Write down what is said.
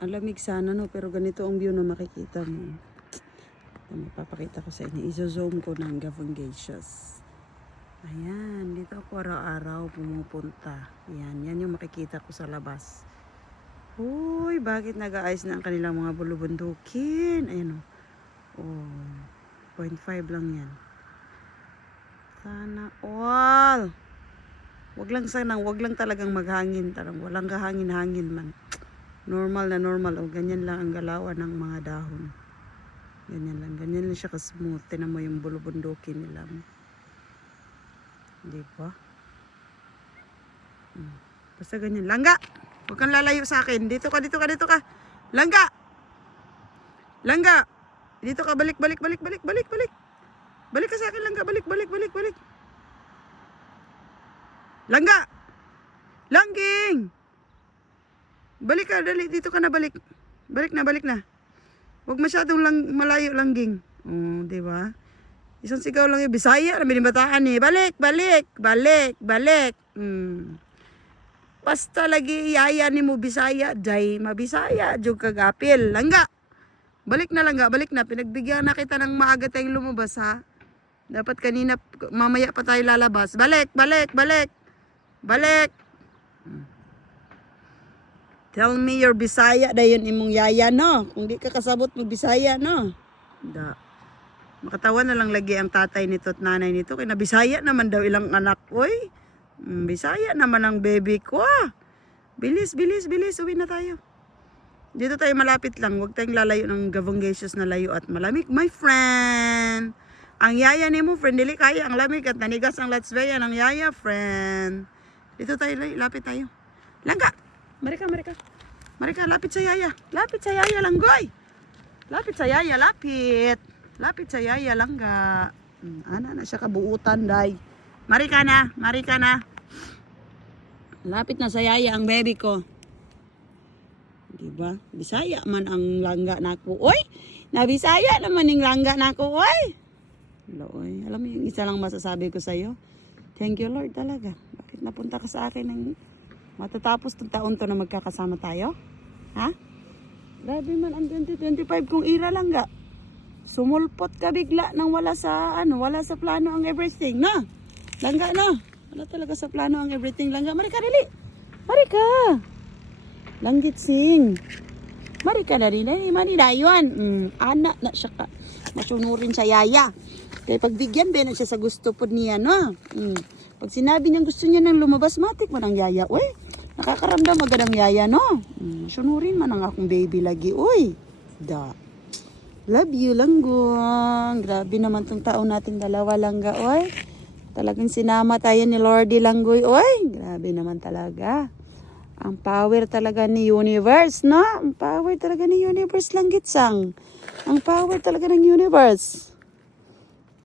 Ang lamig sana no, pero ganito ang view na makikita mo. Mapapakita ko sa inyo. Iso-zoom ko ng Gavangaceous. Ayan, dito ako araw-araw pumupunta. Ayan, yan yung makikita ko sa labas. Uy, bakit nag-aayos na ang kanilang mga bulubundukin? Ayan o. Oh, 0.5 lang yan. Sana all. Wag lang talagang maghangin. Tarang walang kahangin-hangin man. Normal na normal. O, ganyan lang ang galawan ng mga dahon. Ganyan lang siya ka-smooth. Tinan mo yung bulubundukin nila. Di ba? Basta ganyan. Langga! Huwag kang lalayo sa akin. Dito ka. Langga! Langga! Dito ka. Balik. Balik ka sa akin, Langga. Balik. Langga! Langging! Balik ka, dali. Dito ka na, balik. Balik na. Huwag masyadong malayo, Langging. Oh, di ba? Isang sigaw lang yung Bisaya, namin bataan eh. Balik. Basta lagi yaya ni mo Bisaya, day mabisaya, jug kagapil. Langga! Balik na. Pinagbigyan na kita ng maaga tayong lumabas, ha? Dapat kanina, mamaya pa tayo lalabas. Balik! Tell me your Bisaya, dayon imong yaya, no? Kung di ka kasabot mo Bisaya, no? Da. Makatawa na lang lagi ang tatay nito at nanay nito. Kaya Bisaya naman daw ilang anak. Oy, Bisaya naman ang baby ko. Bilis. Uwi na tayo. Dito tayo malapit lang. Huwag tayong lalayo ng Gavangaceous na layo at malamig. My friend. Ang yaya ni mo, friend. Dili kaya ang lamig at nanigas ang latsveya ng yaya, friend. Dito tayo, lapit tayo. Langga. Marika. Lapit sa yaya. Langgoy. Lapit sa yaya. Lapit sa yaya, Langga. Ana na siya kabuutan, day. Marika na. Lapit na sa yaya ang baby ko. Diba? Bisaya man ang Langga nako. Oy! Nabisaya naman yung Langga nako, oy! Oy. Alam mo yung isa lang masasabi ko sa'yo? Thank you, Lord, talaga. Bakit napunta ka sa akin ng matatapos itong taon to na magkakasama tayo? Ha? Grabe man ang 2025 kung ira, Langga. Sumulpot ka bigla nang wala sa plano ang everything, na? Langga, no? Wala talaga sa plano ang everything, Langga. Marika, dali. Marika. Langgit sing. Marika na rin. Manidayon. Anak na siya ka. Masunurin sa yaya. Kaya pagbigyan, na siya sa gusto po niya, no? Pag sinabi niyang gusto niya nang lumabas, matik man ang yaya. Uy, nakakaramdam agad ang yaya, no? Sunurin man ang akong baby lagi. Uy, da. Love you, Langgong. Grabe naman tong taon natin dalawa, Langga, oy. Talagang sinama tayo ni Lordy Langgoy, oy. Grabe naman talaga. Ang power talaga ni universe, no? Ang power talaga ni universe, Langgitsang. Ang power talaga ng universe.